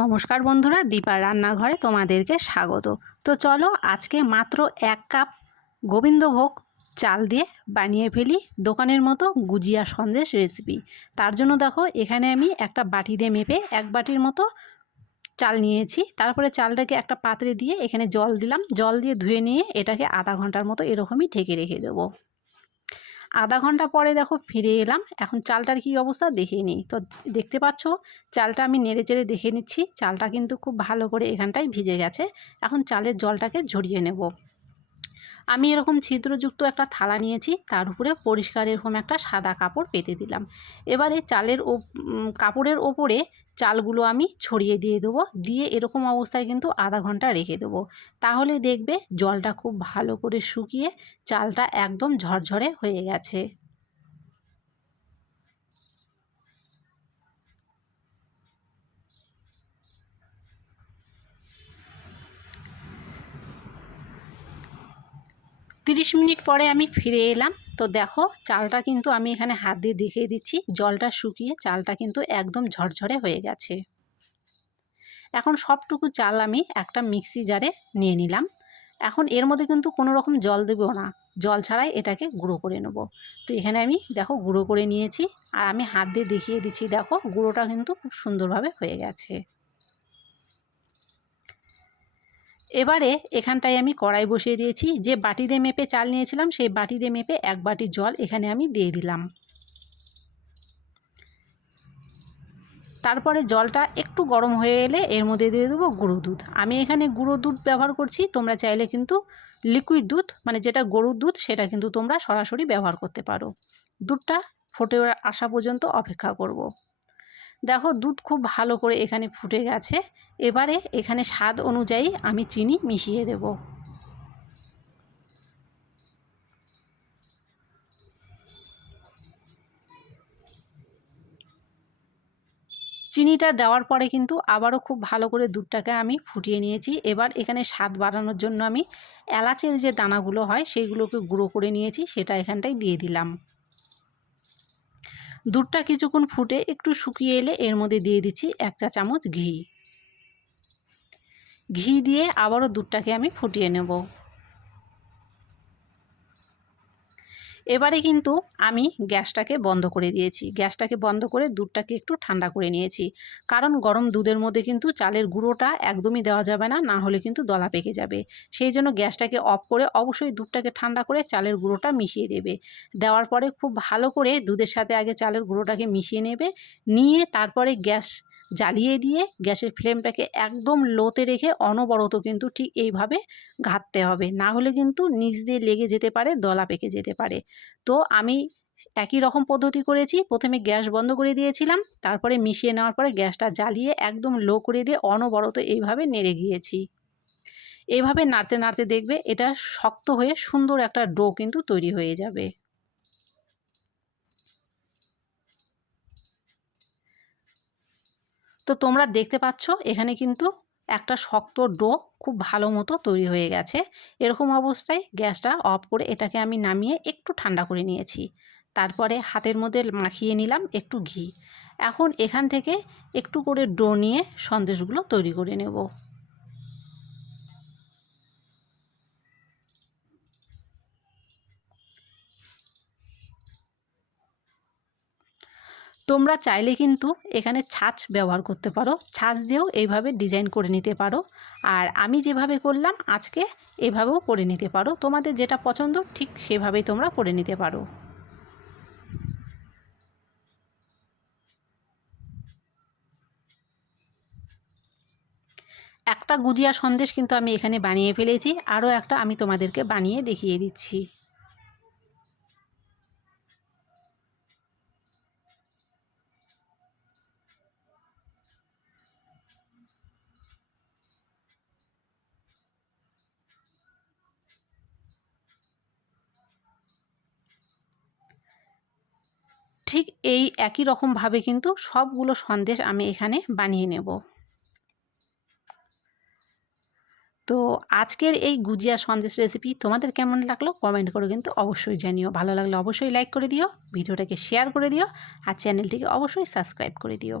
নমস্কার বন্ধুরা, দীপার রান্নাঘরে তোমাদেরকে স্বাগত। তো চলো আজকে মাত্র 1 কাপ গোবিন্দভোগ চাল দিয়ে বানিয়ে ফেলি দোকানের মতো গুজিয়া সন্দেশ রেসিপি। তার জন্য দেখো এখানে আমি একটা বাটি দিয়ে মেপে 1 বাটির মতো চাল নিয়েছি। তারপরে চালটাকে একটা পাত্রে দিয়ে এখানে জল দিলাম, জল দিয়ে ধুয়ে নিয়ে এটাকে আধা ঘন্টার মতো এরকমই ঢেকে রেখে দেবো। আধা ঘন্টা পরে দেখো ফিরে এলাম। এখন চালটার কী অবস্থা দেখে নিই। তো দেখতে পাচ্ছ চালটা আমি নেড়ে চেড়ে দেখে নিচ্ছি, চালটা কিন্তু খুব ভালো করে এখানটায় ভিজে গেছে। এখন চালের জলটাকে ঝরিয়ে নেব। আমি এরকম ছিদ্রযুক্ত একটা থালা নিয়েছি, তার উপরে পরিষ্কার এরকম একটা সাদা কাপড় পেতে দিলাম। এবারে চালের কাপড়ের ওপরে চালগুলো আমি ছড়িয়ে দিয়ে দেবো, দিয়ে এরকম অবস্থায় কিন্তু আধা ঘন্টা রেখে দেবো। তাহলে দেখবে জলটা খুব ভালো করে শুকিয়ে চালটা একদম ঝরঝরে হয়ে গেছে। 30 মিনিট পরে আমি ফিরে এলাম। তো দেখো চালটা কিন্তু আমি এখানে হাত দিয়ে দেখিয়ে দিচ্ছি, জলটা শুকিয়ে চালটা কিন্তু একদম ঝরঝরে হয়ে গেছে। এখন সবটুকু চাল আমি একটা মিক্সি জারে নিয়ে নিলাম। এখন এর মধ্যে কিন্তু কোনো রকম জল দেবো না, জল ছাড়াই এটাকে গুঁড়ো করে নেব। তো এখানে আমি দেখো গুঁড়ো করে নিয়েছি, আর আমি হাত দিয়ে দেখিয়ে দিচ্ছি, দেখো গুঁড়োটা কিন্তু খুব সুন্দরভাবে হয়ে গেছে। এবারে এখানটায় আমি কড়াই বসিয়ে দিয়েছি, যে বাটি দিয়ে মেপে চাল নিয়েছিলাম সেই বাটি দিয়ে মেপে 1 বাটি জল এখানে আমি দিয়ে দিলাম। তারপরে জলটা একটু গরম হয়ে এলে এর মধ্যে দিয়ে দেবো গুঁড়ো দুধ। আমি এখানে গুঁড়ো দুধ ব্যবহার করছি, তোমরা চাইলে কিন্তু লিকুইড দুধ মানে যেটা গরুর দুধ সেটা কিন্তু তোমরা সরাসরি ব্যবহার করতে পারো। দুধটা ফুটে আসা পর্যন্ত অপেক্ষা করব। দেখো দুধ খুব ভালো করে এখানে ফুটে গেছে। এবারে এখানে স্বাদ অনুযায়ী আমি চিনি মিশিয়ে দেব। চিনিটা দেওয়ার পরে কিন্তু আবারও খুব ভালো করে দুধটাকে আমি ফুটিয়ে নিয়েছি। এবার এখানে স্বাদ বাড়ানোর জন্য আমি এলাচের যে দানাগুলো হয় সেইগুলোকে গুঁড়ো করে নিয়েছি, সেটা এখানটায় দিয়ে দিলাম। দুধটা কিছুক্ষণ ফুটে একটু শুকিয়ে এলে এর মধ্যে দিয়ে দিচ্ছি 1 চা চামচ ঘি। ঘি দিয়ে আবারও দুধটাকে আমি ফুটিয়ে নেব। এবারে কিন্তু আমি গ্যাসটাকে বন্ধ করে দিয়েছি। গ্যাসটাকে বন্ধ করে দুধটাকে একটু ঠান্ডা করে নিয়েছি, কারণ গরম দুধের মধ্যে কিন্তু চালের গুঁড়োটা একদমই দেওয়া যাবে না, না হলে কিন্তু দলা পেকে যাবে। সেই জন্য গ্যাসটাকে অফ করে অবশ্যই দুধটাকে ঠান্ডা করে চালের গুঁড়োটা মিশিয়ে দেবে। দেওয়ার পরে খুব ভালো করে দুধের সাথে আগে চালের গুঁড়োটাকে মিশিয়ে নেবে, নিয়ে তারপরে গ্যাস জ্বালিয়ে দিয়ে গ্যাসের ফ্লেমটাকে একদম লোতে রেখে অনবরত কিন্তু ঠিক এইভাবে ঘাঁটতে হবে, না হলে কিন্তু নিচ দিয়ে লেগে যেতে পারে, দলা পেকে যেতে পারে। তো আমি একই রকম পদ্ধতি করেছি। প্রথমে গ্যাস বন্ধ করে দিয়েছিলাম, তারপরে মিশিয়ে নেওয়ার পরে গ্যাসটা জ্বালিয়ে একদম লো করে দিয়ে অনবরত এইভাবে নেড়ে গিয়েছি। এইভাবে নাড়তে নাড়তে দেখবে এটা শক্ত হয়ে সুন্দর একটা ডো কিন্তু তৈরি হয়ে যাবে। তো তোমরা দেখতে পাচ্ছ এখানে কিন্তু একটা শক্ত ডো খুব ভালো মতো তৈরি হয়ে গেছে। এরকম অবস্থায় গ্যাসটা অফ করে এটাকে আমি নামিয়ে একটু ঠান্ডা করে নিয়েছি। তারপরে হাতের মধ্যে মাখিয়ে নিলাম একটু ঘি। এখন এখান থেকে একটু করে ডো নিয়ে সন্দেশগুলো তৈরি করে নেব। তোমরা চাইলে কিন্তু এখানে ছাঁচ ব্যবহার করতে পারো, ছাঁচ দিয়েও এইভাবে ডিজাইন করে নিতে পারো। আর আমি যেভাবে করলাম আজকে এভাবেও করে নিতে পারো, তোমাদের যেটা পছন্দ ঠিক সেভাবেই তোমরা করে নিতে পারো। একটা গুজিয়া সন্দেশ কিন্তু আমি এখানে বানিয়ে ফেলেছি, আরও একটা আমি তোমাদেরকে বানিয়ে দেখিয়ে দিচ্ছি। ঠিক এই একই রকমভাবে কিন্তু সবগুলো সন্দেশ আমি এখানে বানিয়ে নেব। তো আজকের এই গুজিয়া সন্দেশ রেসিপি তোমাদের কেমন লাগলো কমেন্ট করে কিন্তু অবশ্যই জানিও। ভালো লাগলে অবশ্যই লাইক করে দিও, ভিডিওটাকে শেয়ার করে দিও, আর চ্যানেলটিকে অবশ্যই সাবস্ক্রাইব করে দিও।